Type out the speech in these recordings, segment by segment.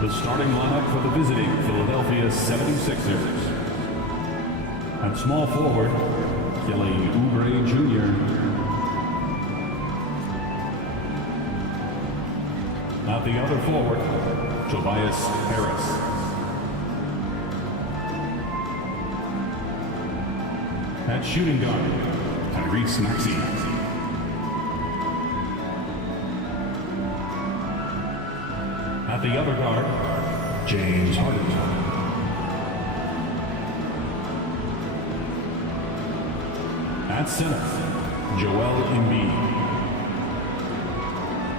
The starting lineup for the visiting Philadelphia 76ers. At small forward, Kelly Oubre Jr. At the other forward, Tobias Harris. At shooting guard, Tyrese Maxey. At the other guard, James Harden. At center, Joel Embiid.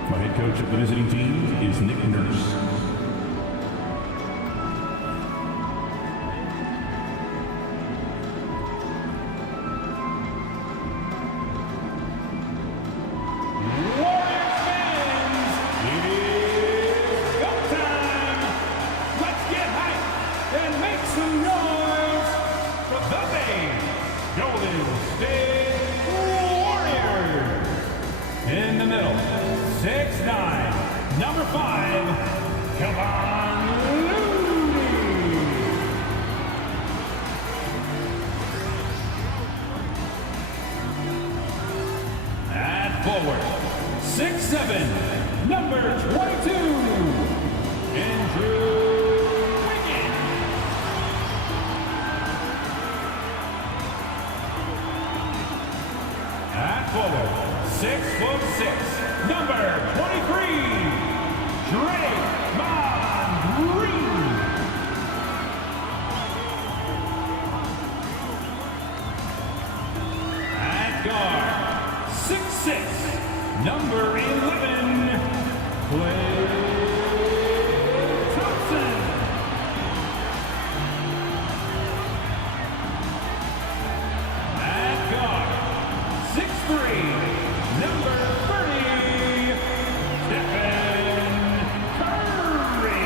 The head coach of the visiting team is Nick Nurse. In the middle, 6'9", number 5, Kevon Looney. At forward, 6'7", number 22, Andrew Wiggins. At forward, 6'6", number 23, Draymond Green. At guard, 6'6", number 11, Klay Thompson. At guard, 6'3", number 30, Stephen Curry.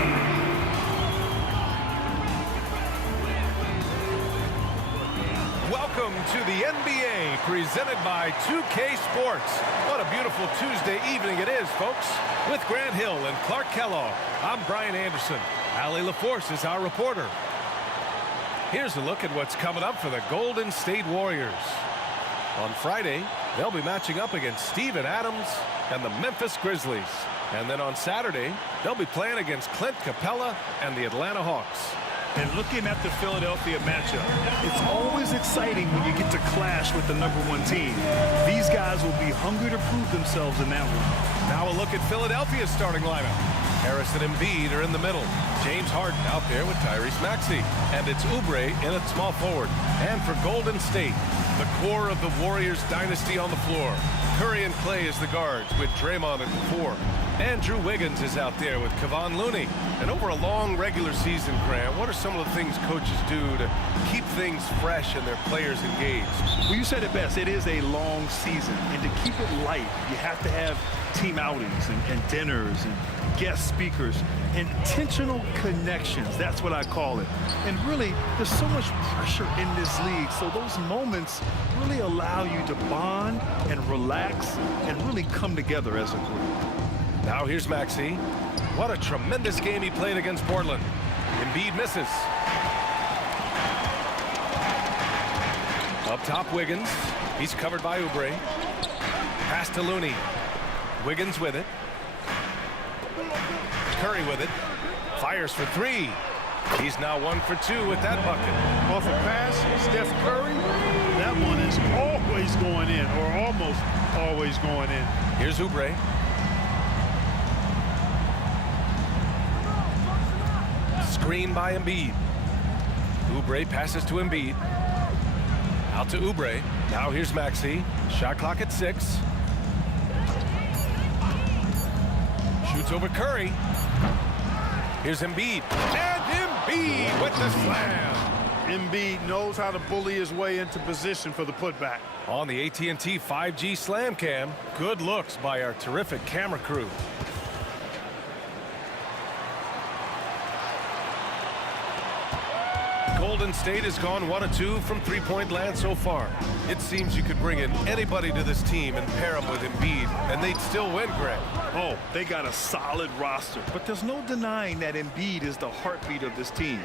Welcome to the NBA, presented by 2K Sports. What a beautiful Tuesday evening it is, folks. With Grant Hill and Clark Kellogg, I'm Brian Anderson. Allie LaForce is our reporter. Here's a look at what's coming up for the Golden State Warriors. On Friday, they'll be matching up against Steven Adams and the Memphis Grizzlies. And then on Saturday, they'll be playing against Clint Capella and the Atlanta Hawks. And looking at the Philadelphia matchup, it's always exciting when you get to clash with the #1 team. These guys will be hungry to prove themselves in that one. Now a look at Philadelphia's starting lineup. Harris and Embiid are in the middle. James Harden out there with Tyrese Maxey. And it's Oubre in at small forward. And for Golden State, the core of the Warriors dynasty on the floor. Curry and Klay as the guards with Draymond at the 4. Andrew Wiggins is out there with Kevon Looney. And over a long regular season, Grant, what are some of the things coaches do to keep things fresh and their players engaged? Well, you said it best. It is a long season. And to keep it light, you have to have team outings and dinners and guest speakers, intentional connections. That's what I call it. And really, there's so much pressure in this league. So those moments really allow you to bond and relax and really come together as a group. Now here's Maxey. What a tremendous game he played against Portland. Embiid misses. Up top, Wiggins. He's covered by Oubre. Pass to Looney. Wiggins with it. Curry with it. Fires for 3. He's now 1 for 2 with that bucket. Off a pass, Steph Curry. That one is always going in, or almost always going in. Here's Oubre. Screen by Embiid. Oubre passes to Embiid. Out to Oubre. Now here's Maxey. Shot clock at 6. Shoots over Curry. Here's Embiid. And Embiid with the slam. Embiid knows how to bully his way into position for the putback. On the AT&T 5G Slam Cam, good looks by our terrific camera crew. Golden State has gone 1 of 2 from three-point land so far. It seems you could bring in anybody to this team and pair them with Embiid, and they'd still win, Greg. Oh, they got a solid roster, but there's no denying that Embiid is the heartbeat of this team.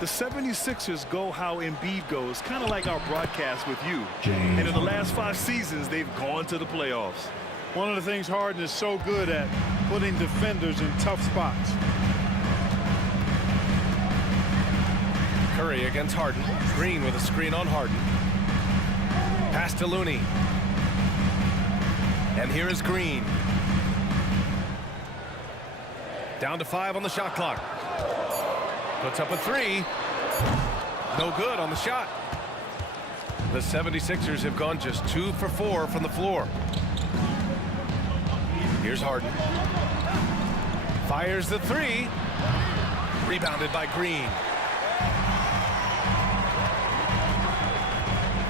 The 76ers go how Embiid goes, kind of like our broadcast with you. And in the last 5 seasons, they've gone to the playoffs. One of the things Harden is so good at, putting defenders in tough spots. Curry against Harden. Green with a screen on Harden. Pass to Looney. And here is Green. Down to 5 on the shot clock. Puts up a 3. No good on the shot. The 76ers have gone just 2 for 4 from the floor. Here's Harden. Fires the 3. Rebounded by Green.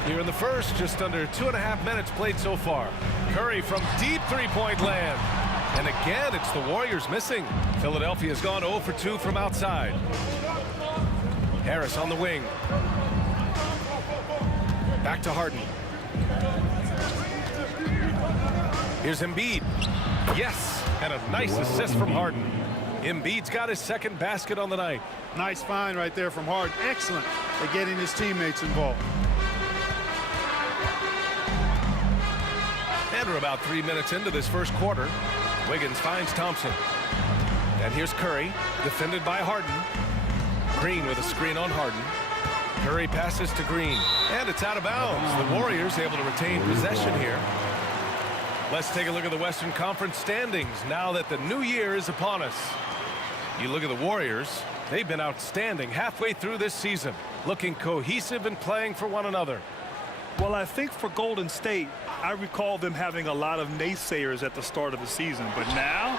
Here in the first, just under 2.5 minutes played so far. Curry from deep three-point land. And again, it's the Warriors missing. Philadelphia's gone 0 for 2 from outside. Harris on the wing. Back to Harden. Here's Embiid. Yes, and a nice assist from Harden. Embiid's got his second basket on the night. Nice find right there from Harden. Excellent at getting his teammates involved. And we're about 3 minutes into this first quarter. Wiggins finds Thompson. And here's Curry, defended by Harden. Green with a screen on Harden. Curry passes to Green, and it's out of bounds. The Warriors able to retain possession here. Let's take a look at the Western Conference standings now that the new year is upon us. You look at the Warriors, they've been outstanding halfway through this season, looking cohesive and playing for one another. Well, I think for Golden State, I recall them having a lot of naysayers at the start of the season, but now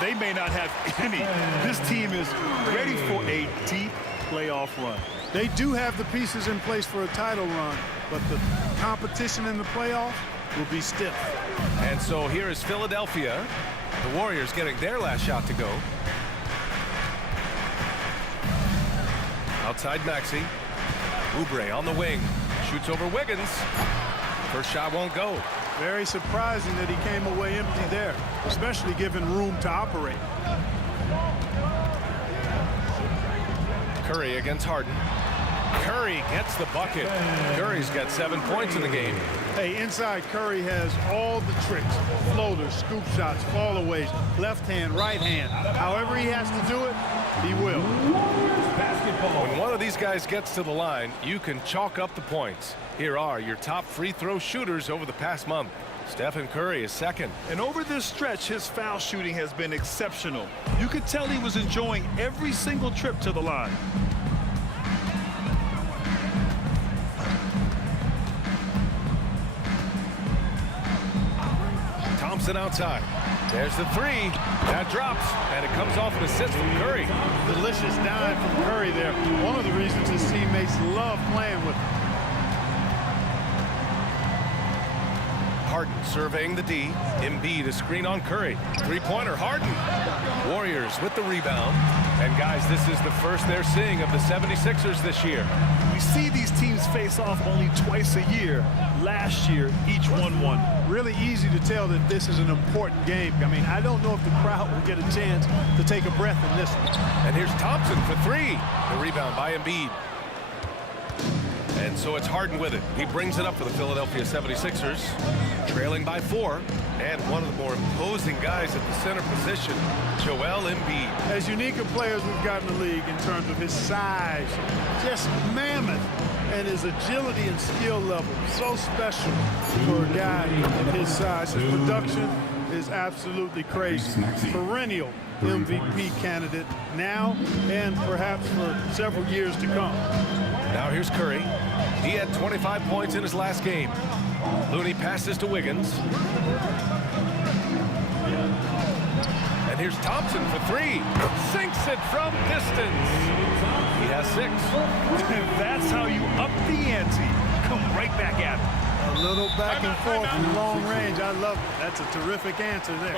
they may not have any. This team is ready for a deep playoff run. They do have the pieces in place for a title run, but the competition in the playoffs will be stiff. And so here is Philadelphia. The Warriors getting their last shot to go. Outside Maxey. Oubre on the wing. Shoots over Wiggins. First shot won't go. Very surprising that he came away empty there, especially given room to operate. Curry against Harden. Curry gets the bucket. Curry's got 7 points in the game. Hey, inside Curry has all the tricks. Floaters, scoop shots, fallaways, left hand, right hand. However he has to do it, he will. When one of these guys gets to the line, you can chalk up the points. Here are your top free throw shooters over the past month. Stephen Curry is second. And over this stretch, his foul shooting has been exceptional. You could tell he was enjoying every single trip to the line. Thompson outside. There's the 3. That drops, and it comes off an assist from Curry. Delicious dime from Curry there. One of the reasons his teammates love playing with him. Harden surveying the D. Embiid a screen on Curry. Three-pointer, Harden. Warriors with the rebound. And guys, this is the first they're seeing of the 76ers this year. We see these teams face off only twice a year. Last year, each won. Really easy to tell that this is an important game. I mean, I don't know if the crowd will get a chance to take a breath in this one. And here's Thompson for 3. The rebound by Embiid. And so it's Harden with it. He brings it up for the Philadelphia 76ers, trailing by 4. And one of the more imposing guys at the center position, Joel Embiid. As unique a player as we've got in the league in terms of his size, just mammoth, and his agility and skill level, so special for a guy of his size. His production is absolutely crazy. Perennial MVP candidate now and perhaps for several years to come. Now here's Curry. He had 25 points in his last game. Looney passes to Wiggins. And here's Thompson for 3. Sinks it from distance. He has 6. That's how you up the ante. Come right back at him. A little back and forth from long range. I love it. That's a terrific answer there.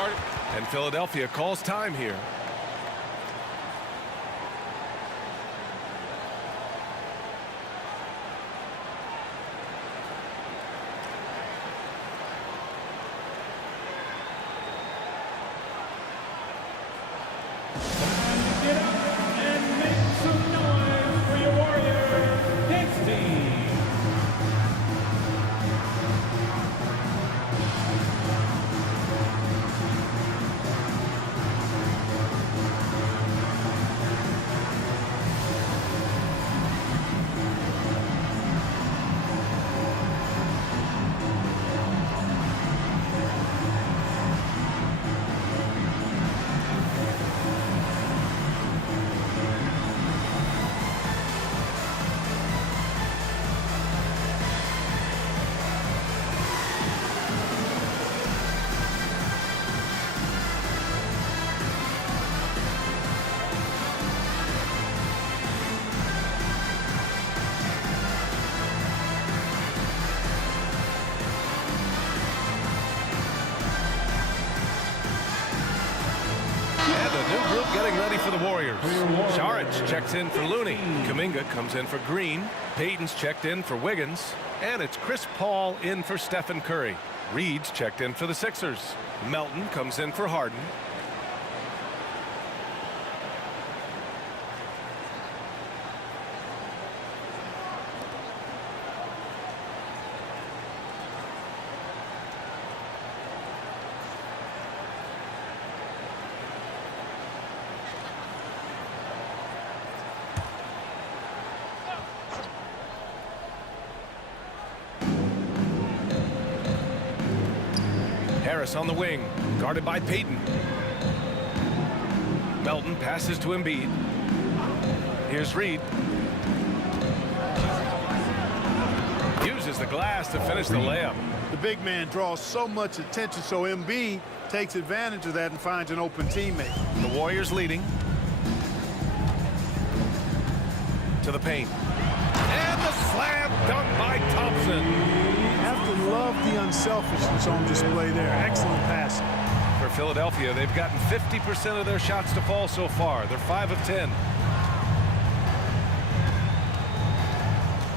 And Philadelphia calls time here. for the Warriors. Saric checks in for Looney. Kuminga comes in for Green. Payton's checked in for Wiggins. And it's Chris Paul in for Stephen Curry. Reed's checked in for the Sixers. Melton comes in for Harden. Harris on the wing, guarded by Payton. Melton passes to Embiid. Here's Reed. Uses the glass to finish the layup. The big man draws so much attention, so Embiid takes advantage of that and finds an open teammate. The Warriors leading. To the paint. And the slam dunk by Thompson. Have to love the unselfishness on display there. Excellent passing. For Philadelphia, they've gotten 50% of their shots to fall so far. They're 5 of 10.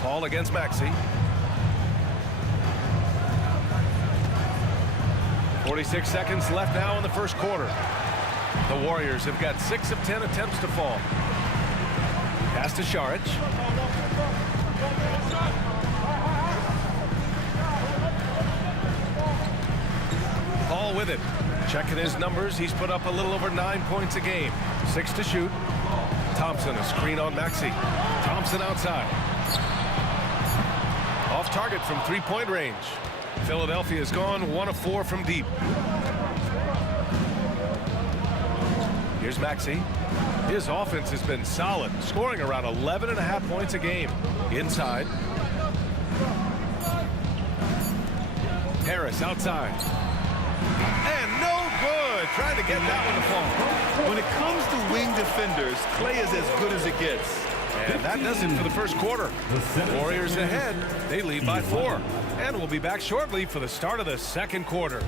Paul against Maxey. 46 seconds left now in the first quarter. The Warriors have got 6 of 10 attempts to fall. Pass to Saric. Paul with it. Checking his numbers, he's put up a little over 9 points a game. 6 to shoot. Thompson, a screen on Maxey. Thompson outside. Off target from three-point range. Philadelphia's gone 1 of 4 from deep. Here's Maxey. His offense has been solid, scoring around 11.5 points a game. Inside. Harris outside. And no good. Trying to get that one to fall. When it comes to wing defenders, Clay is as good as it gets. And that does it for the first quarter. Warriors ahead. They lead by 4. And we'll be back shortly for the start of the second quarter.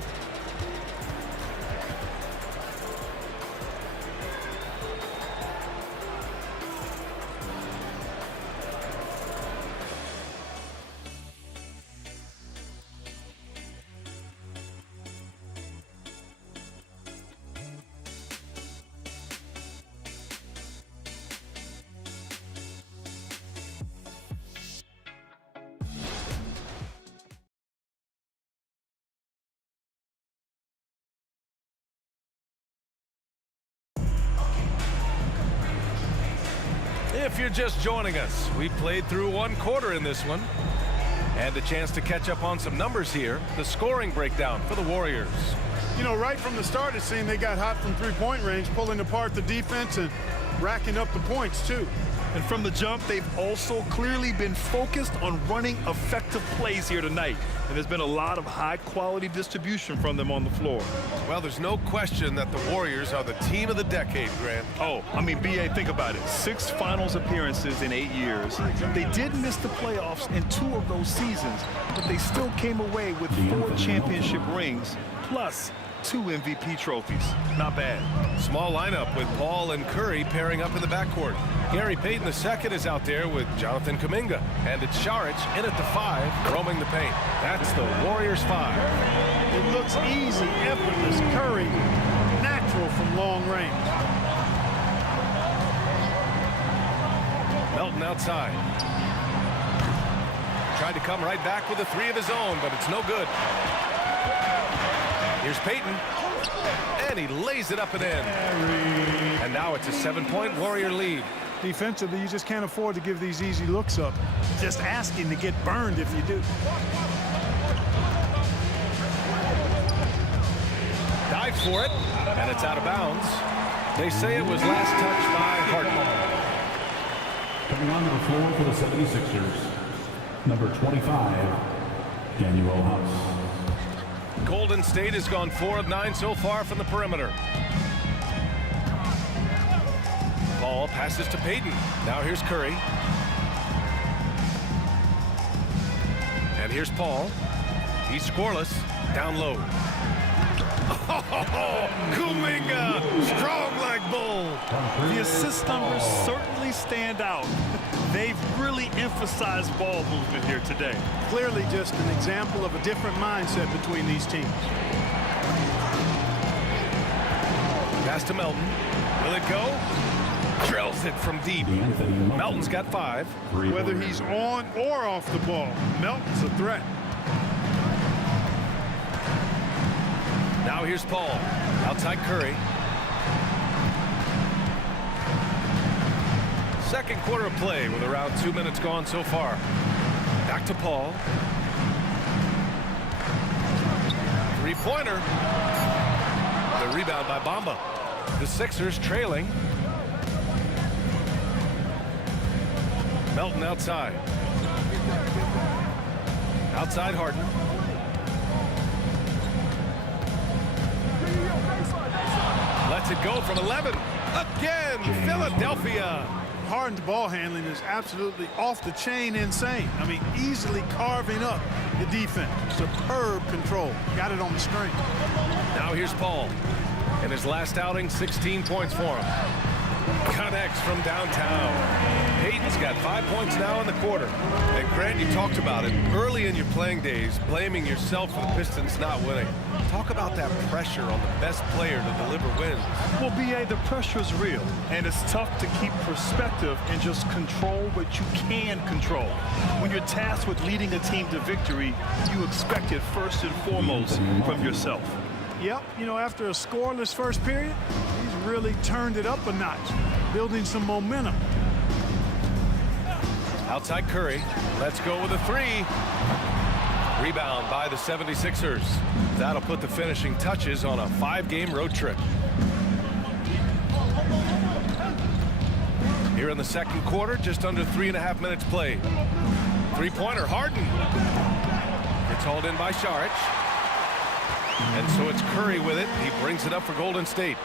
If you're just joining us, we played through 1 quarter in this one. And a chance to catch up on some numbers here. The scoring breakdown for the Warriors. You know, right from the start, it seemed they got hot from three-point range, pulling apart the defense and racking up the points, too. And from the jump, they've also clearly been focused on running effective plays here tonight. And there's been a lot of high-quality distribution from them on the floor. Well, there's no question that the Warriors are the team of the decade, Grant. Oh, I mean, B.A., think about it. 6 finals appearances in 8 years. They did miss the playoffs in 2 of those seasons, but they still came away with 4 championship rings, plus 2 MVP trophies. Not bad. Small lineup with Paul and Curry pairing up in the backcourt. Gary Payton II is out there with Jonathan Kuminga. And it's Saric in at the 5, roaming the paint. That's the Warriors 5. It looks easy, effortless. Curry, natural from long range. Melton outside. Tried to come right back with a 3 of his own, but it's no good. Here's Payton. And he lays it up and in. And now it's a 7-point Warrior lead. Defensively, you just can't afford to give these easy looks up. Just asking to get burned if you do. Dive for it, and it's out of bounds. They say it was last touched by Harden. Coming onto the floor for the 76ers, number 25, Daniel House. Golden State has gone 4 of 9 so far from the perimeter. Paul passes to Payton. Now here's Curry. And here's Paul. He's scoreless. Down low. Oh, Kuminga, strong like bull. The assist numbers certainly stand out. They've really emphasized ball movement here today. Clearly just an example of a different mindset between these teams. Pass to Melton. Will it go? Drills it from deep. Melton's got 5. Whether he's on or off the ball, Melton's a threat. Now here's Paul. Outside Curry. Second quarter of play with around 2 minutes gone so far. Back to Paul. Three-pointer. The rebound by Bamba. The Sixers trailing. Melton outside. Outside Harden. Lets it go from 11. Again, Philadelphia. Harden's ball handling is absolutely off the chain insane. I mean, easily carving up the defense. Superb control. Got it on the string. Now here's Paul. In his last outing, 16 points for him. Connects from downtown. Payton's got 5 points now in the quarter. And Grant, you talked about it early in your playing days, blaming yourself for the Pistons not winning. Talk about that pressure on the best player to deliver wins. Well, B.A., the pressure is real, and it's tough to keep perspective and just control what you can control. When you're tasked with leading a team to victory, you expect it first and foremost from yourself. Yep, you know, after a scoreless first period, he's really turned it up a notch, building some momentum. Outside Curry. Let's go with a 3. Rebound by the 76ers. That'll put the finishing touches on a 5-game road trip. Here in the second quarter, just under 3.5 minutes played. Three-pointer, Harden. It's hauled in by Saric. And so it's Curry with it. He brings it up for Golden State.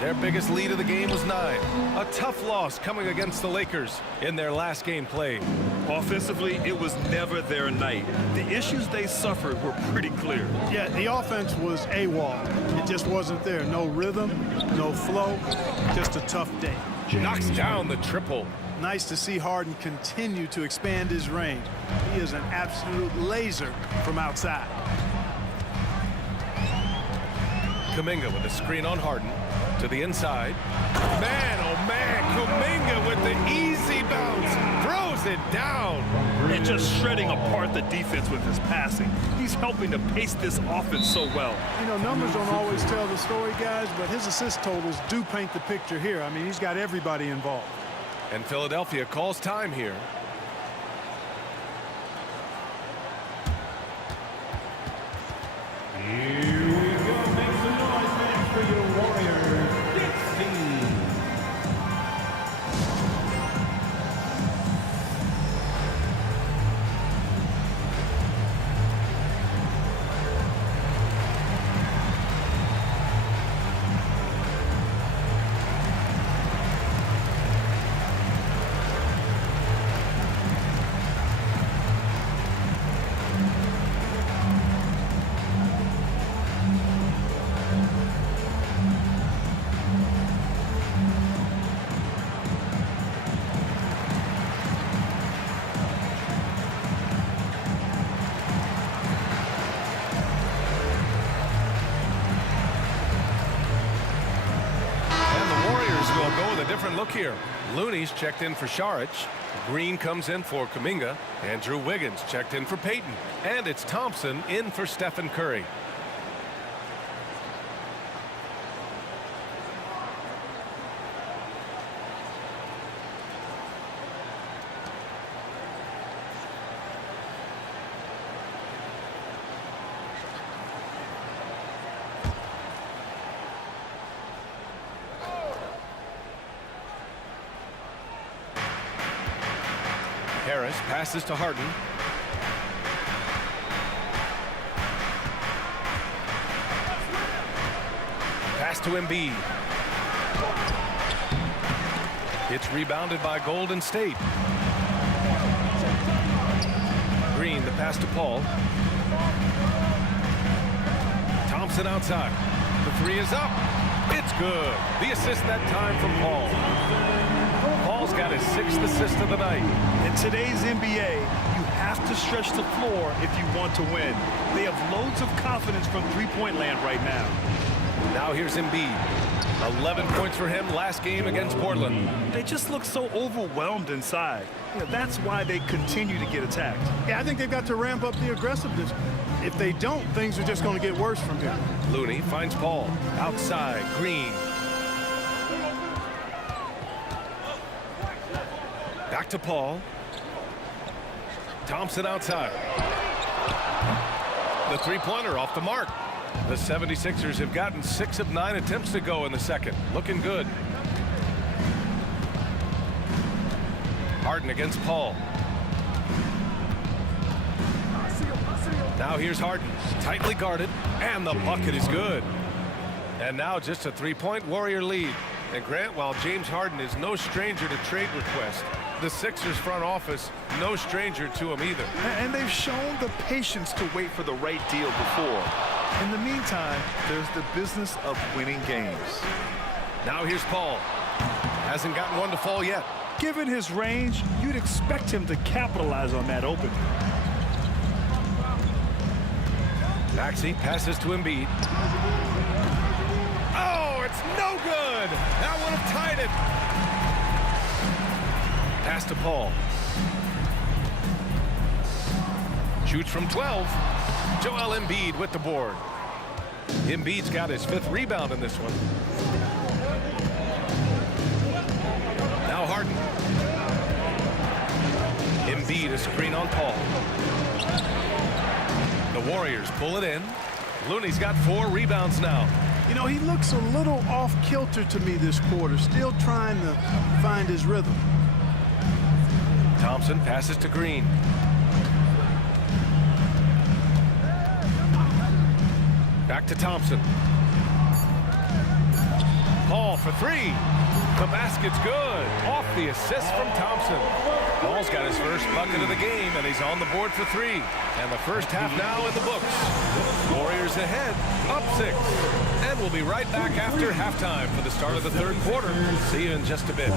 Their biggest lead of the game was 9. A tough loss coming against the Lakers in their last game played. Offensively, it was never their night. The issues they suffered were pretty clear. Yeah, the offense was AWOL. It just wasn't there. No rhythm, no flow, just a tough day. Knocks down the triple. Nice to see Harden continue to expand his range. He is an absolute laser from outside. Kuminga with a screen on Harden to the inside. Man, oh man, Kuminga with the easy bounce. Throws it down. And just shredding apart the defense with his passing. He's helping to pace this offense so well. You know, numbers don't always tell the story, guys, but his assist totals do paint the picture here. I mean, he's got everybody involved. And Philadelphia calls time here. Here we go. Make some noise, man, for your Warriors. 16. Different look here. Looney's checked in for Saric. Green comes in for Kuminga. Andrew Wiggins checked in for Payton. And it's Thompson in for Stephen Curry. Harris passes to Harden. Pass to Embiid. It's rebounded by Golden State. Green, the pass to Paul. Thompson outside. three is up. It's good. The assist that time from Paul. Paul's got his 6th assist of the night. In today's NBA, you have to stretch the floor if you want to win. They have loads of confidence from three-point land right now. Now here's Embiid. 11 points for him last game against Portland. They just look so overwhelmed inside. That's why they continue to get attacked. Yeah, I think they've got to ramp up the aggressiveness. If they don't, things are just going to get worse from here. Looney finds Paul. Outside, Green. Back to Paul. Thompson outside. The three-pointer off the mark. The 76ers have gotten 6 of 9 attempts to go in the second. Looking good. Harden against Paul. Now here's Harden. Tightly guarded. And the bucket is good. And now just a three-point Warrior lead. And Grant, while James Harden is no stranger to trade requests, the Sixers front office, no stranger to him either. And they've shown the patience to wait for the right deal before. In the meantime, there's the business of winning games. Now here's Paul. Hasn't gotten one to fall yet. Given his range, you'd expect him to capitalize on that opening. Maxey passes to Embiid. Oh, it's no good. That would have tied it. Pass to Paul. Shoots from 12. Joel Embiid with the board. Embiid's got his 5th rebound in this one. Now Harden. Embiid a screen on Paul. The Warriors pull it in. Looney's got 4 rebounds now. You know, he looks a little off-kilter to me this quarter, still trying to find his rhythm. Thompson passes to Green. Back to Thompson. Paul for 3. The basket's good. Off the assist from Thompson. Paul's got his first bucket of the game, and he's on the board for 3. And the first half now in the books. Warriors ahead, up 6. And we'll be right back after halftime for the start of the third quarter. See you in just a bit.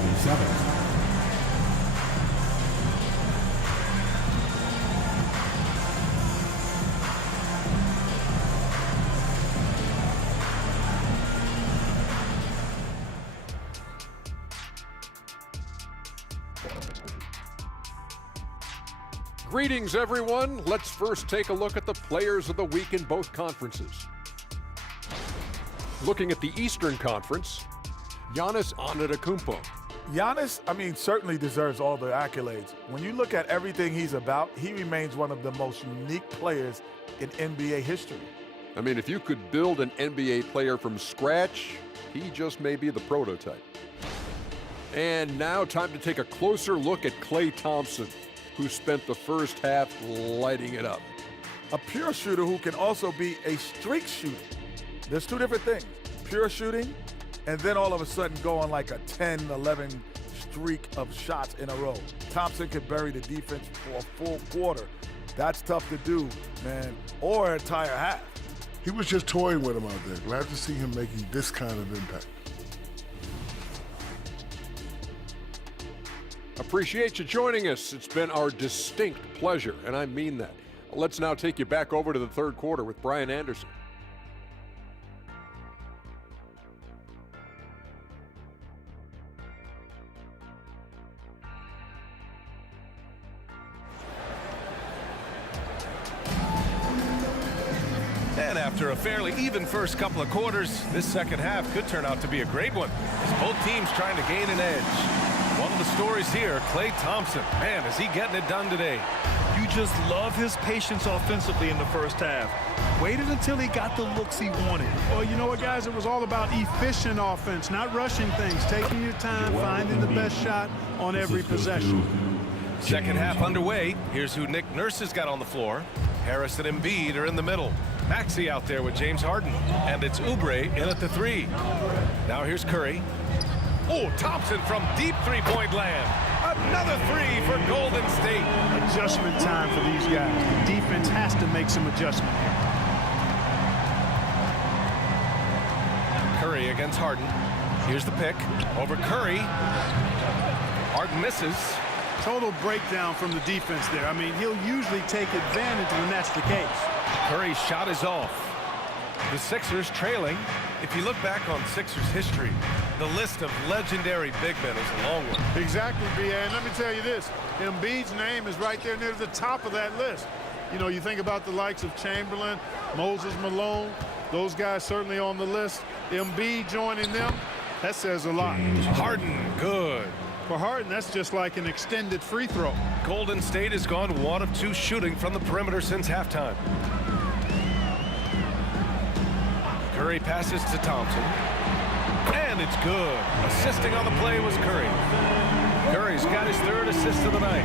Greetings, everyone. Let's first take a look at the players of the week in both conferences. Looking at the Eastern Conference, Giannis Antetokounmpo. Giannis, certainly deserves all the accolades. When you look at everything he's about, he remains one of the most unique players in NBA history. If you could build an NBA player from scratch, he just may be the prototype. And now time to take a closer look at Klay Thompson, who spent the first half lighting it up. A pure shooter who can also be a streak shooter. There's 2 different things. Pure shooting, and then all of a sudden go on like a 10, 11 streak of shots in a row. Thompson could bury the defense for a full quarter. That's tough to do, man, or an entire half. He was just toying with him out there. Glad to see him making this kind of impact. Appreciate you joining us. It's been our distinct pleasure, and I mean that. Let's now take you back over to the third quarter with Brian Anderson. And after a fairly even first couple of quarters, this second half could turn out to be a great one, as both teams trying to gain an edge. One of the stories here, Klay Thompson. Man, is he getting it done today. You just love his patience offensively in the first half. Waited until he got the looks he wanted. Well, you know what, guys? It was all about efficient offense, not rushing things, taking your time, finding the best shot on every possession. Second half underway. Here's who Nick Nurse has got on the floor. Harris and Embiid are in the middle. Maxey out there with James Harden. And it's Oubre in at the 3. Now here's Curry. Oh, Thompson from deep three-point land. Another 3 for Golden State. Adjustment time for these guys. The defense has to make some adjustment. against Harden. Here's the pick. Over Curry. Harden misses. Total breakdown from the defense there. I mean, he'll usually take advantage when that's the case. Curry's shot is off. The Sixers trailing. If you look back on Sixers history, the list of legendary big men is a long one. Exactly, B.A. And let me tell you this. Embiid's name is right there near the top of that list. You know, you think about the likes of Chamberlain, Moses Malone, those guys certainly on the list. Embiid joining them, that says a lot. Harden, good. For Harden, that's just like an extended free throw. Golden State has gone 1 of 2 shooting from the perimeter since halftime. Curry passes to Thompson. And it's good. Assisting on the play was Curry. Curry's got his 3rd assist of the night.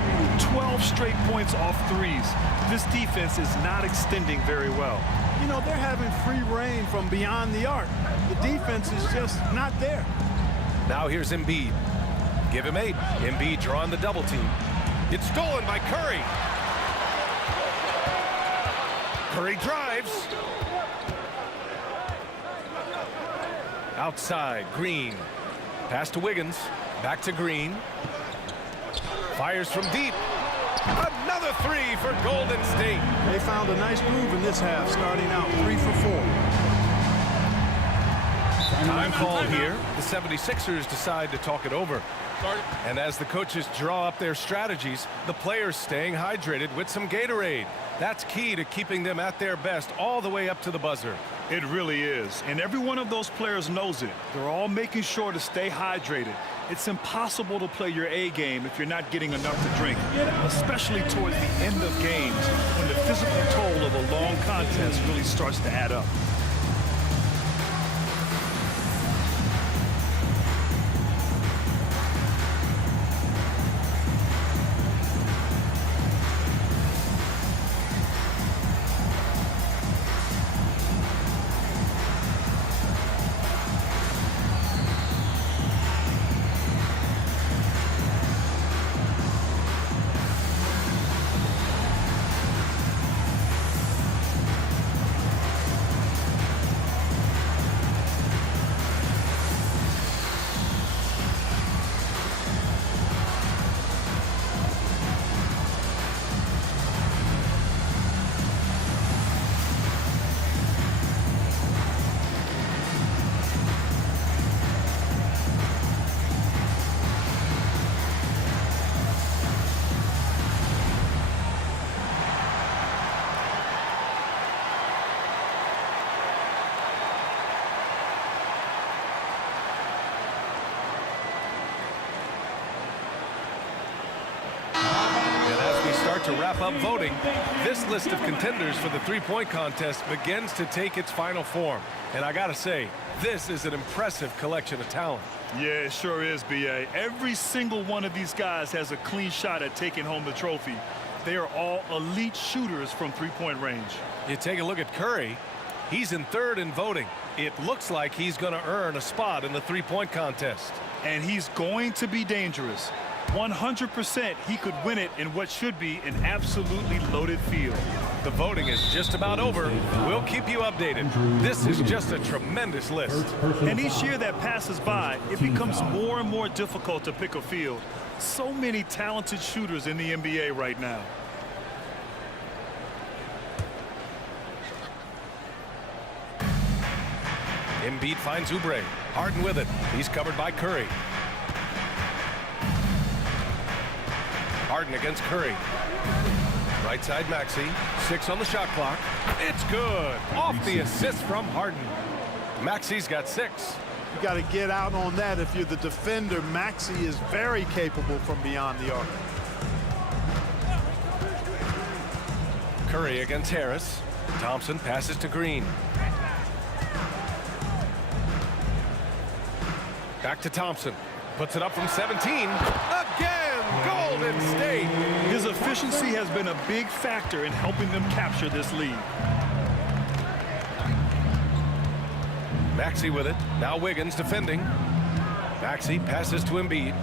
12 straight points off threes. This defense is not extending very well. You know, they're having free reign from beyond the arc. The defense is just not there. Now here's Embiid. Give him 8. Embiid drawing the double team. It's stolen by Curry. Curry drives. Outside, Green. Pass to Wiggins. Back to Green. Fires from deep. Another 3 for Golden State. They found a nice groove in this half, starting out 3 for 4. Time called here. The 76ers decide to talk it over. And as the coaches draw up their strategies, the players staying hydrated with some Gatorade. That's key to keeping them at their best all the way up to the buzzer. It really is. And every one of those players knows it. They're all making sure to stay hydrated. It's impossible to play your A game if you're not getting enough to drink, especially towards the end of games when the physical toll of a long contest really starts to add up. To wrap up voting, this list of contenders for the three-point contest begins to take its final form. And I gotta say, this is an impressive collection of talent. Yeah, it sure is, B.A. Every single one of these guys has a clean shot at taking home the trophy. They are all elite shooters from three-point range. You take a look at Curry. He's in 3rd in voting. It looks like he's going to earn a spot in the three-point contest. And he's going to be dangerous. 100% he could win it in what should be an absolutely loaded field. The voting is just about over. We'll keep you updated. This is just a tremendous list. And each year that passes by, it becomes more and more difficult to pick a field. So many talented shooters in the NBA right now. Embiid finds Oubre. Harden with it. He's covered by Curry. Harden against Curry. Right side Maxey. 6 on the shot clock. It's good. Off the assist from Harden. Maxey's got 6. You got to get out on that if you're the defender. Maxey is very capable from beyond the arc. Curry against Harris. Thompson passes to Green. Back to Thompson. Puts it up from 17. Again, Golden State. His efficiency has been a big factor in helping them capture this lead. Maxey with it. Now Wiggins defending. Maxey passes to Embiid.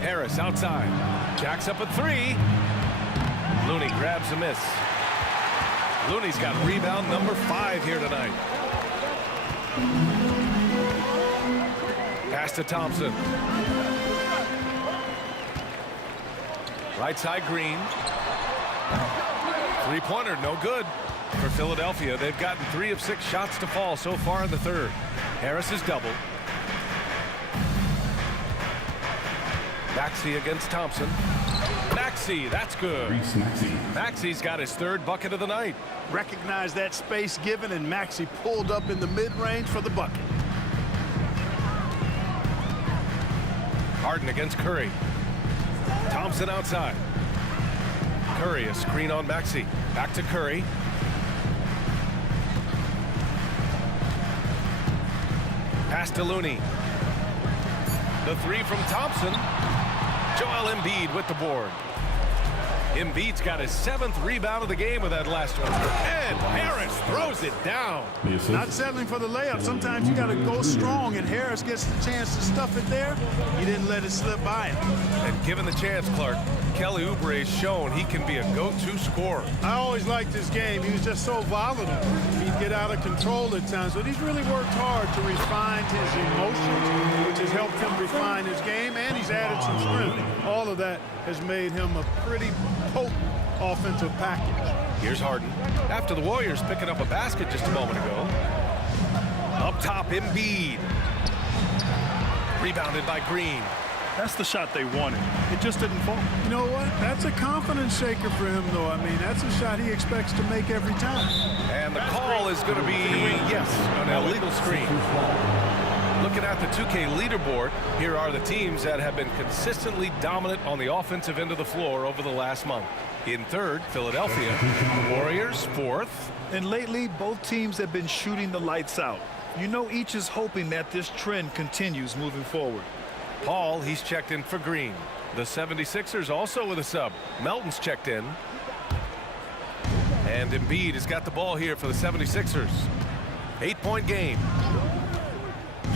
Harris outside. Jacks up a 3. Looney grabs a miss. Looney's got rebound number 5 here tonight. Pass to Thompson. Right side, Green. Three-pointer, no good for Philadelphia. They've gotten 3 of 6 shots to fall so far in the third. Harris is doubled. Maxey against Thompson. Maxey, that's good. Reese Maxey. Maxey's got his 3rd bucket of the night. Recognize that space given, and Maxey pulled up in the mid-range for the bucket. Harden against Curry. Thompson outside. Curry, a screen on Maxey. Back to Curry. Pass to Looney. The 3 from Thompson. Joel Embiid with the board. Embiid's got his 7th rebound of the game with that last one. And Harris throws it down. The assist. Not settling for the layup. Sometimes you got to go strong, and Harris gets the chance to stuff it there. He didn't let it slip by him. And given the chance, Clark, Kelly Oubre has shown he can be a go-to scorer. I always liked his game. He was just so volatile. He'd get out of control at times, but he's really worked hard to refine his emotions, which has helped him refine his game, and he's added some strength. All of that has made him a pretty potent offensive package. Here's Harden. After the Warriors picking up a basket just a moment ago. Up top, Embiid. Rebounded by Green. That's the shot they wanted. It just didn't fall. You know what? That's a confidence shaker for him, though. I mean, that's a shot he expects to make every time. And the call is going to be, yes, an illegal screen. Looking at the 2K leaderboard, here are the teams that have been consistently dominant on the offensive end of the floor over the last month. In third, Philadelphia. Warriors, 4th. And lately, both teams have been shooting the lights out. You know, each is hoping that this trend continues moving forward. Paul, he's checked in for Green. The 76ers also with a sub. Melton's checked in. And Embiid has got the ball here for the 76ers. 8-point game.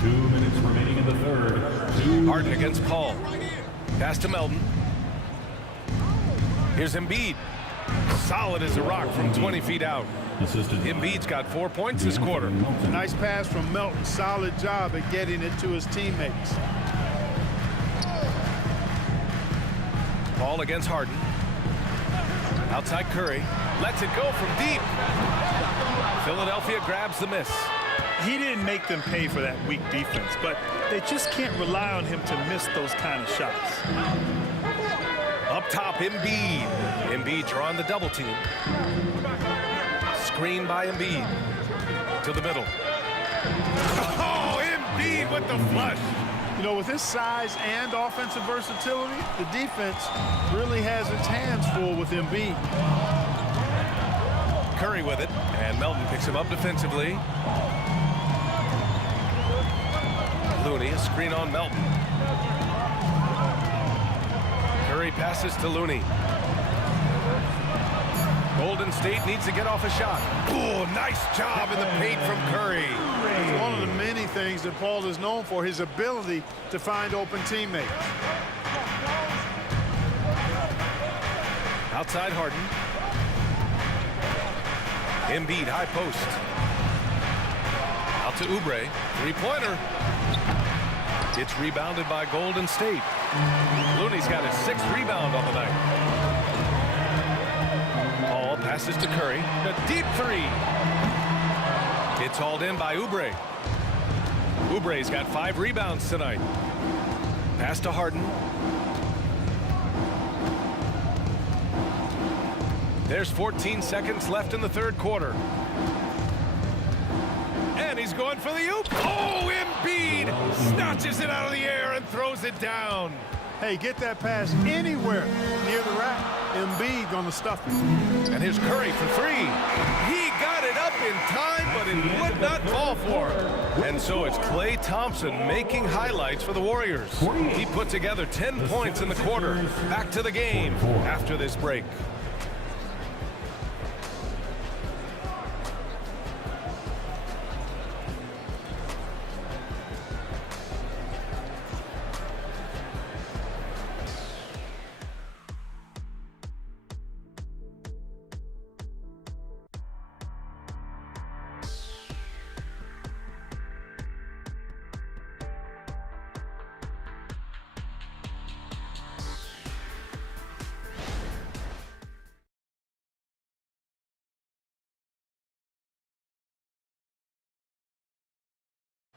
2 minutes remaining in the third. Harden against Paul. Pass to Melton. Here's Embiid. Solid as a rock from 20 feet out. Assisted. Embiid's got 4 points this quarter. Nice pass from Melton. Solid job at getting it to his teammates. Paul against Harden. Outside Curry. Lets it go from deep. Philadelphia grabs the miss. He didn't make them pay for that weak defense, but they just can't rely on him to miss those kind of shots. Up top, Embiid. Embiid drawing the double team. Screen by Embiid. To the middle. Oh, Embiid with the flush. You know, with his size and offensive versatility, the defense really has its hands full with Embiid. Curry with it, and Melton picks him up defensively. Looney, a screen on Melton. Curry passes to Looney. Golden State needs to get off a shot. Oh, nice job in the paint from Curry. It's one of the many things that Paul is known for, his ability to find open teammates. Outside Harden. Embiid, high post. Out to Oubre. Three-pointer. It's rebounded by Golden State. Looney's got his 6th rebound on the night. Paul passes to Curry. A deep 3. It's hauled in by Oubre. Oubre's got 5 rebounds tonight. Pass to Harden. There's 14 seconds left in the third quarter. And he's going for the oop. Oh, Embiid snatches it out of the air and throws it down. Hey, get that pass anywhere near the rack. Embiid gonna stuff it. And here's Curry for 3. He got it up in time, but it would not fall for him. And so it's Klay Thompson making highlights for the Warriors. He put together 10 points in the quarter. Back to the game after this break.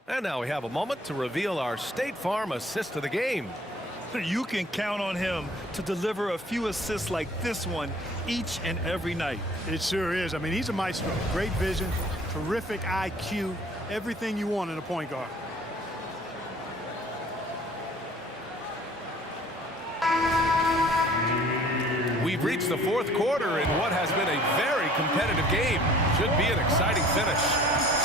And now we have a moment to reveal our State Farm assist of the game. You can count on him to deliver a few assists like this one each and every night. It sure is. I mean, he's a maestro. Great vision, terrific IQ, everything you want in a point guard. We've reached the fourth quarter in what has been a very competitive game. Should be an exciting finish.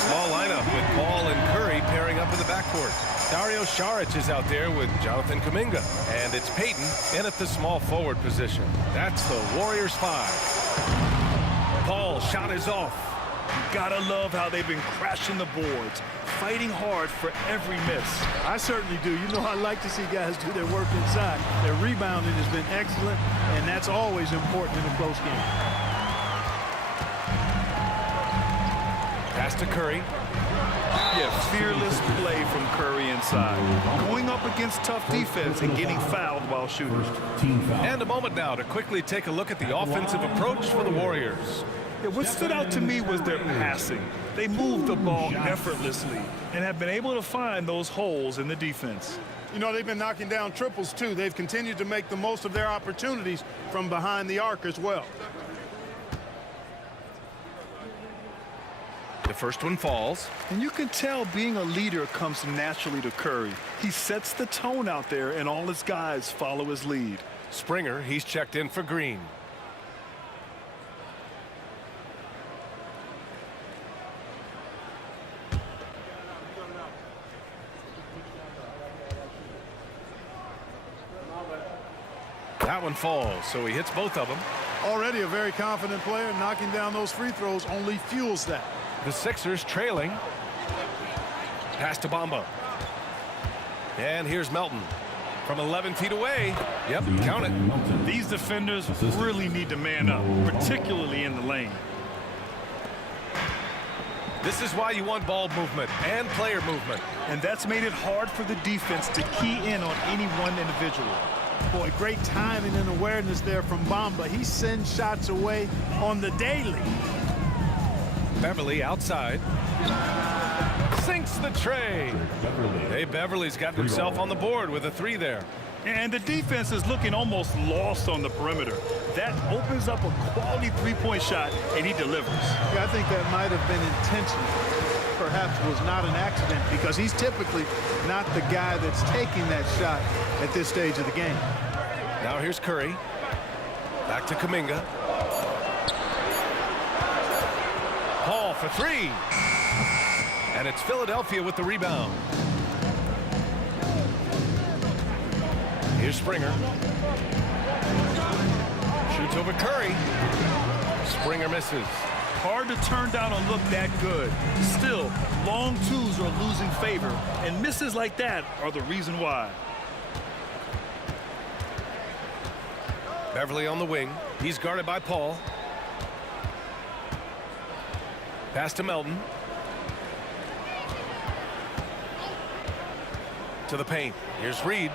Small lineup with Paul and Curry pairing up in the backcourt. Dario Saric is out there with Jonathan Kuminga. And it's Payton in at the small forward position. That's the Warriors 5. Paul shot is off. You gotta love how they've been crashing the boards, fighting hard for every miss. I certainly do. You know, I like to see guys do their work inside. Their rebounding has been excellent, and that's always important in a close game. Pass to Curry. Yeah, fearless play from Curry inside. Going up against tough defense and getting fouled while shooting. Team foul. And a moment now to quickly take a look at the offensive approach for the Warriors. Yeah, what stood out to me was their passing. They moved the ball effortlessly and have been able to find those holes in the defense. You know, they've been knocking down triples, too. They've continued to make the most of their opportunities from behind the arc as well. The first one falls. And you can tell being a leader comes naturally to Curry. He sets the tone out there, and all his guys follow his lead. Springer, he's checked in for Green. That one falls, so he hits both of them. Already a very confident player. Knocking down those free throws only fuels that. The Sixers trailing. Pass to Bamba. And here's Melton from 11 feet away. Yep, count it. These defenders really need to man up, particularly in the lane. This is why you want ball movement and player movement. And that's made it hard for the defense to key in on any one individual. Boy, great timing and awareness there from Bamba. He sends shots away on the daily. Beverly outside. Sinks the tray. Hey, Beverly's got himself on the board with a 3 there. And the defense is looking almost lost on the perimeter. That opens up a quality three-point shot, and he delivers. Yeah, I think that might have been intentional. Perhaps was not an accident because he's typically not the guy that's taking that shot at this stage of the game. Now here's Curry. Back to Kuminga. Paul for 3. And it's Philadelphia with the rebound. Here's Springer. Shoots over Curry. Springer misses. Hard to turn down a look that good. Still, long twos are losing favor, and misses like that are the reason why. Beverly on the wing. He's guarded by Paul. Pass to Melton. To the paint. Here's Reed.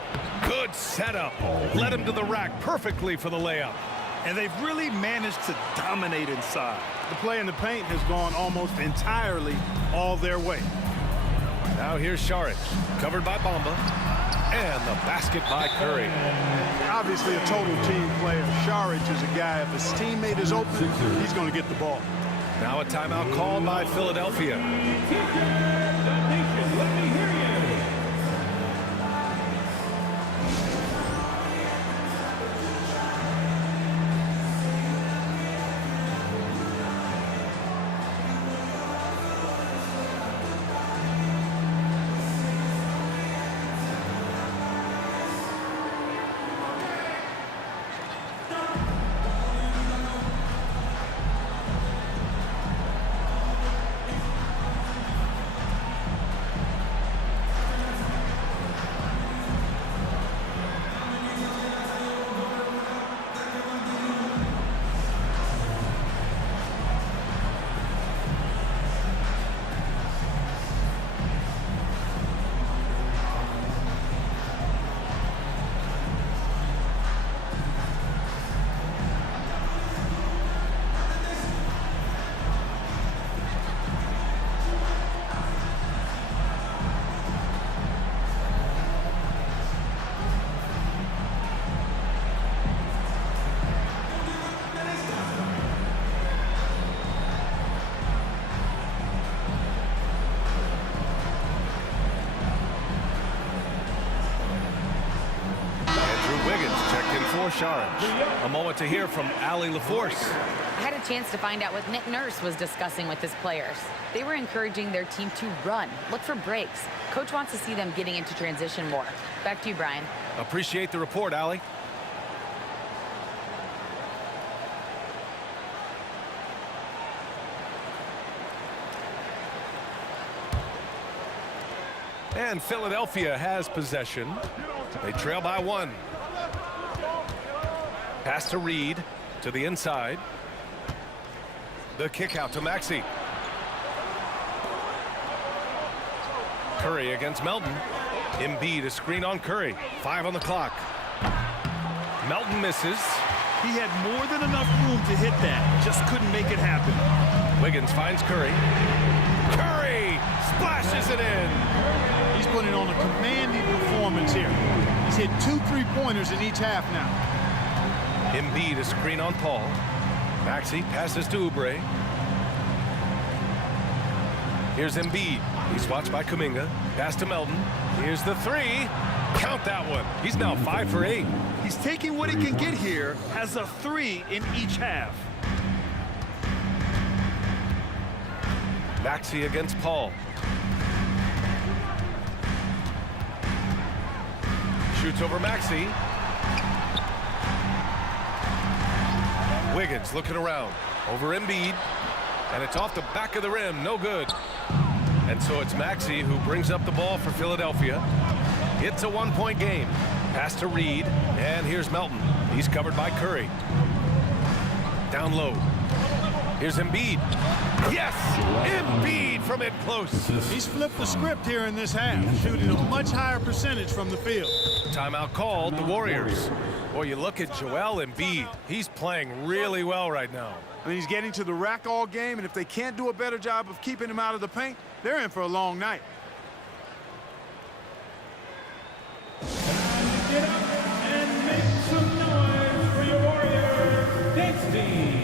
Good setup. Led him to the rack perfectly for the layup. And they've really managed to dominate inside. The play in the paint has gone almost entirely all their way. Now here's Saric. Covered by Bamba. And the basket by Curry. Obviously a total team player. Saric is a guy, if his teammate is open, he's going to get the ball. Now a timeout called by Philadelphia. Let me hear you. LaForce Orange. A moment to hear from Allie LaForce. I had a chance to find out what Nick Nurse was discussing with his players. They were encouraging their team to run, look for breaks. Coach wants to see them getting into transition more. Back to you, Brian. Appreciate the report, Allie. And Philadelphia has possession. They trail by 1. Pass to Reed, to the inside. The kick out to Maxey. Curry against Melton. Embiid, a screen on Curry. 5 on the clock. Melton misses. He had more than enough room to hit that. Just couldn't make it happen. Wiggins finds Curry. Curry splashes it in. He's putting on a commanding performance here. He's hit 2 3-pointers in each half now. Embiid, a screen on Paul. Maxey passes to Oubre. Here's Embiid. He's watched by Kuminga. Pass to Melton. Here's the 3. Count that one. He's now 5 for 8. He's taking what he can get here, has a 3 in each half. Maxey against Paul. Shoots over Maxey. Wiggins looking around. Over Embiid. And it's off the back of the rim. No good. And so it's Maxey who brings up the ball for Philadelphia. It's a 1-point game. Pass to Reed. And here's Melton. He's covered by Curry. Down low. Here's Embiid. Yes! Embiid from in close. He's flipped the script here in this half, shooting a much higher percentage from the field. Timeout called, the Warriors. Boy, you look at Joel Embiid. He's playing really well right now. I mean, he's getting to the rack all game, and if they can't do a better job of keeping him out of the paint, they're in for a long night. Get up and make some noise for your Warriors dance team.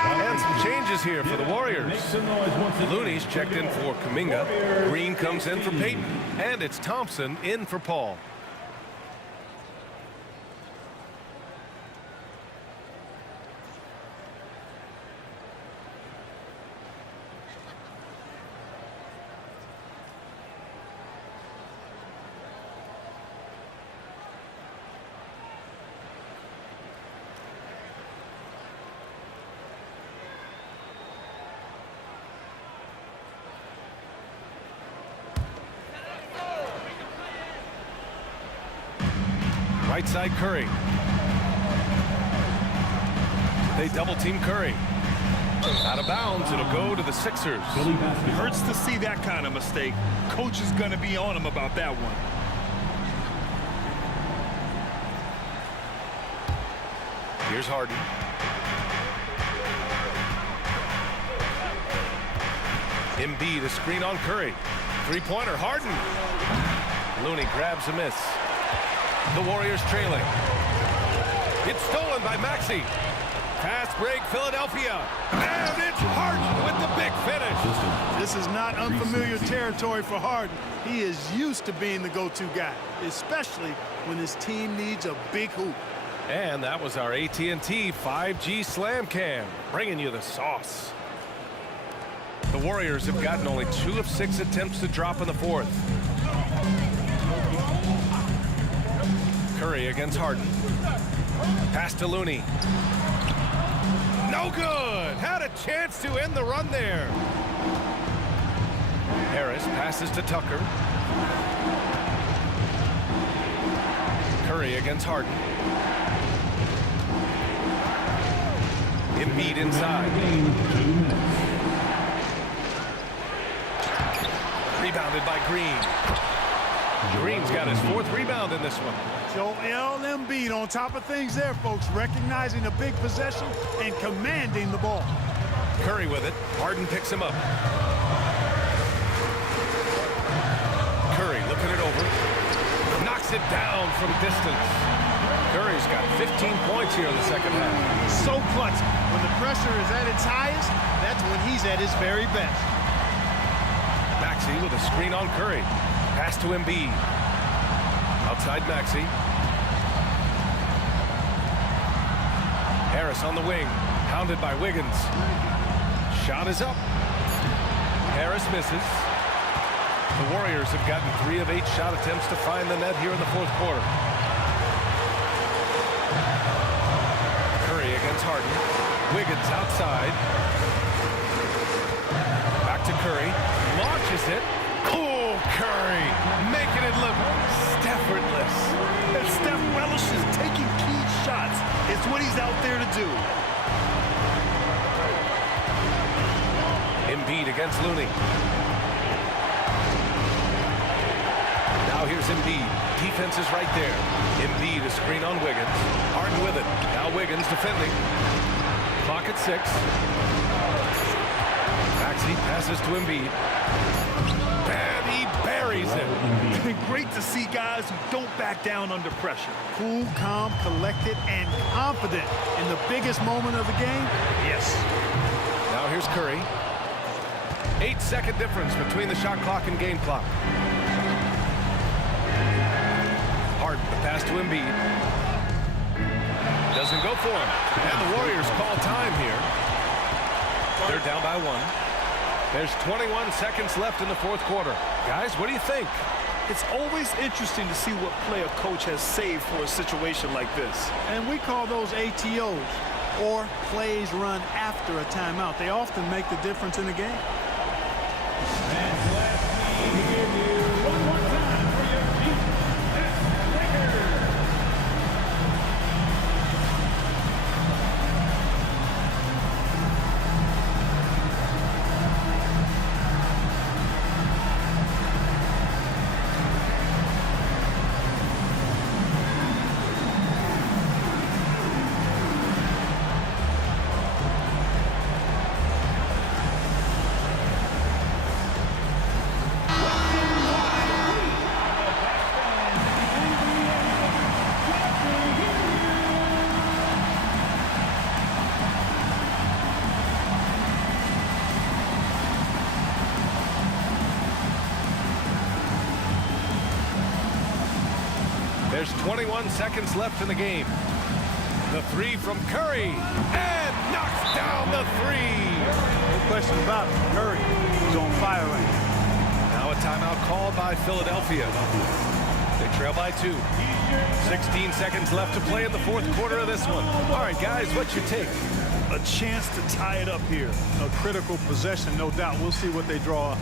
And some changes here for the Warriors. Looney's checked in for Kuminga. Green comes in for Payton. And it's Thompson in for Paul. Right side Curry. They double team Curry. Out of bounds, it'll go to the Sixers. Hurts to see that kind of mistake. Coach is going to be on him about that one. Here's Harden. Embiid, a screen on Curry. Three-pointer, Harden. Looney grabs a miss. The Warriors trailing. It's stolen by Maxey. Fast break, Philadelphia. And it's Harden with the big finish. This is not unfamiliar territory for Harden. He is used to being the go-to guy, especially when his team needs a big hoop. And that was our AT&T 5G Slam Cam, bringing you the sauce. The Warriors have gotten only 2 of 6 attempts to drop in the fourth. Curry against Harden. Pass to Looney. No good. Had a chance to end the run there. Harris passes to Tucker. Curry against Harden. Embiid inside. Rebounded by Green. Green's got his 4th rebound in this one. Joel Embiid on top of things there, folks, recognizing a big possession and commanding the ball. Curry with it. Harden picks him up. Curry looking it over. Knocks it down from distance. Curry's got 15 points here in the second half. So clutch. When the pressure is at its highest, that's when he's at his very best. Maxey with a screen on Curry. Pass to Embiid. Outside Maxey. Harris on the wing. Pounded by Wiggins. Shot is up. Harris misses. The Warriors have gotten 3 of 8 shot attempts to find the net here in the fourth quarter. Curry against Harden. Wiggins outside. Back to Curry. Launches it. Oh, Curry making it look effortless. And Steph relishes taking key shots. It's what he's out there to do. Embiid against Looney. Now here's Embiid. Defense is right there. Embiid a screen on Wiggins. Harden with it. Now Wiggins defending. Clock at 6. Maxey passes to Embiid. And he buries it. Great to see guys who don't back down under pressure. Cool, calm, collected, and confident in the biggest moment of the game. Yes. Now here's Curry. 8-second difference between the shot clock and game clock. Harden, the pass to Embiid. Doesn't go for him. And the Warriors call time here. They're down by 1. There's 21 seconds left in the fourth quarter. Guys, what do you think? It's always interesting to see what play a coach has saved for a situation like this. And we call those ATOs, or plays run after a timeout. They often make the difference in the game. And let me give you one more time for your Heat Lakers. There's 21 seconds left in the game. The 3 from Curry. And knocks down the 3. No question about it. Curry is on fire right now. Now a timeout called by Philadelphia. They trail by 2. 16 seconds left to play in the fourth quarter of this one. All right, guys, what's your take? A chance to tie it up here. A critical possession, no doubt. We'll see what they draw up.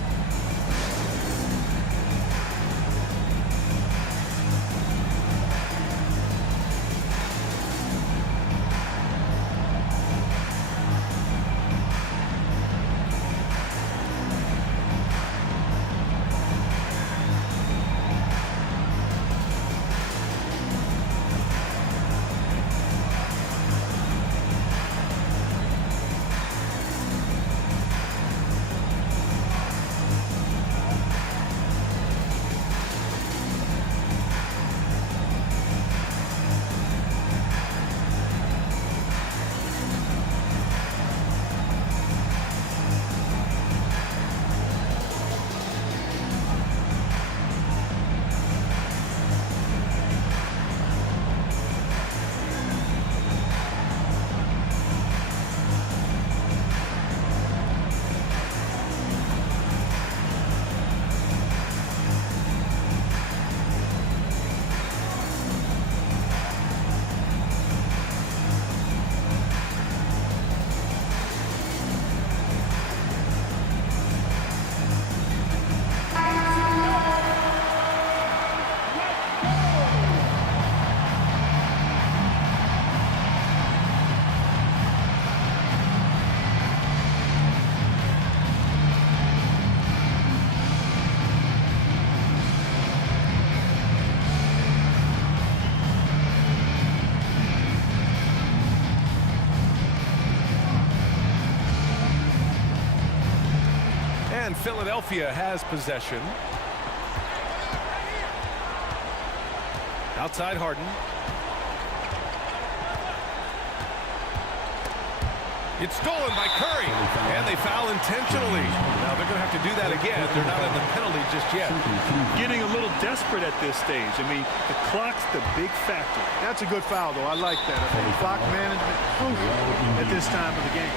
And Philadelphia has possession. Outside Harden. It's stolen by Curry, and they foul intentionally. Now they're going to have to do that again. They're not in the penalty just yet. Getting a little desperate at this stage. I mean, the clock's the big factor. That's a good foul, though. I like that. I mean, clock management crucial at this time of the game.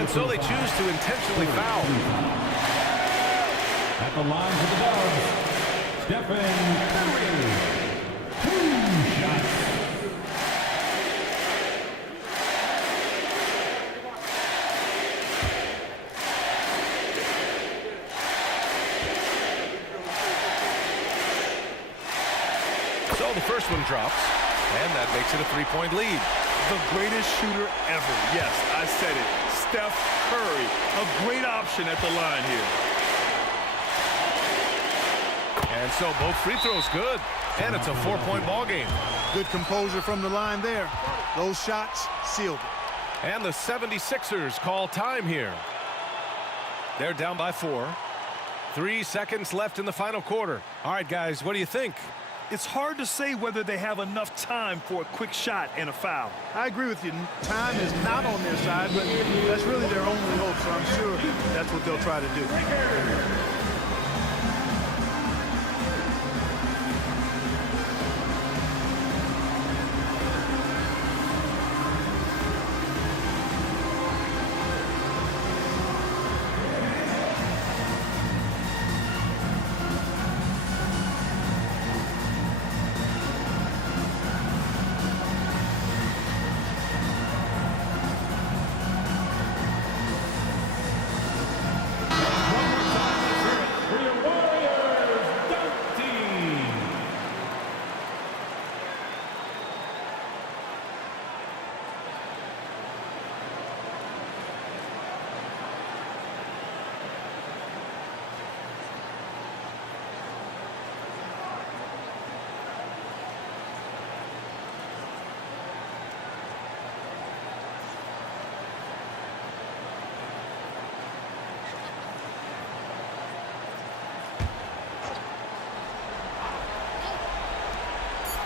And so they choose to intentionally foul. At the line for the Dubs, Stephen Curry. 2 shots. So the first one drops, and that makes it a 3-point lead. The greatest shooter ever. Yes, I said it. Steph Curry. A great option at the line here. And so both free throws good, and it's a 4-point ball game. Good composure from the line there. Those shots sealed it. And the 76ers call time here. They're down by 4. 3 seconds left in the final quarter. All right, guys, what do you think? It's hard to say whether they have enough time for a quick shot and a foul. I agree with you. Time is not on their side, but that's really their only hope, so I'm sure that's what they'll try to do.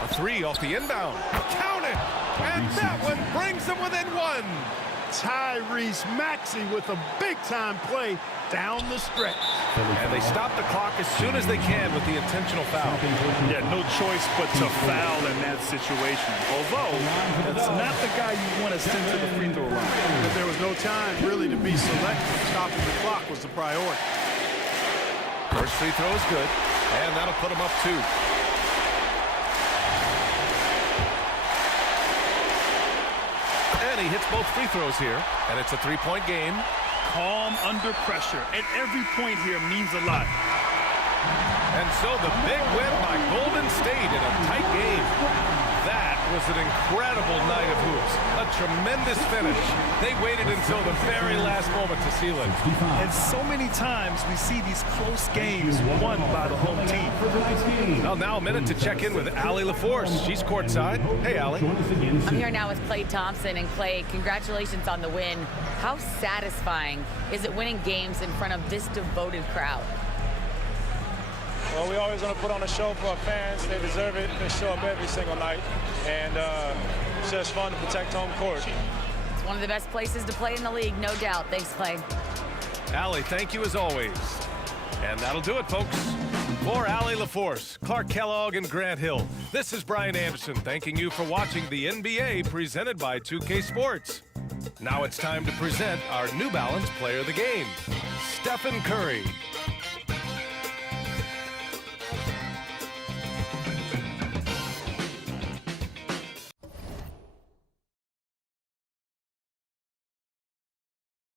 A 3 off the inbound. Count it! And that one brings them within 1. Tyrese Maxey with a big-time play down the stretch. And they stop the clock as soon as they can with the intentional foul. Yeah, no choice but to foul in that situation. Although, that's not the guy you want to send to the free throw line. But there was no time really to be selective. Stopping the clock was the priority. First free throw is good, and that'll put them up 2. And he hits both free throws here, and it's a 3-point game. Calm under pressure, and every point here means a lot. And so the big win by Golden State in a tight game. That was an incredible night of hoops. A tremendous finish. They waited until the very last moment to seal it. And so many times we see these close games won by the home team. Well, now a minute to check in with Allie LaForce. She's courtside. Hey, Allie. I'm here now with Klay Thompson. And Klay, congratulations on the win. How satisfying is it winning games in front of this devoted crowd? Well, we always want to put on a show for our fans. They deserve it. They show up every single night. And it's just fun to protect home court. It's one of the best places to play in the league, no doubt. Thanks, Klay. Allie, thank you as always. And that'll do it, folks. For Allie LaForce, Clark Kellogg, and Grant Hill, this is Brian Anderson thanking you for watching the NBA presented by 2K Sports. Now it's time to present our New Balance Player of the Game, Stephen Curry.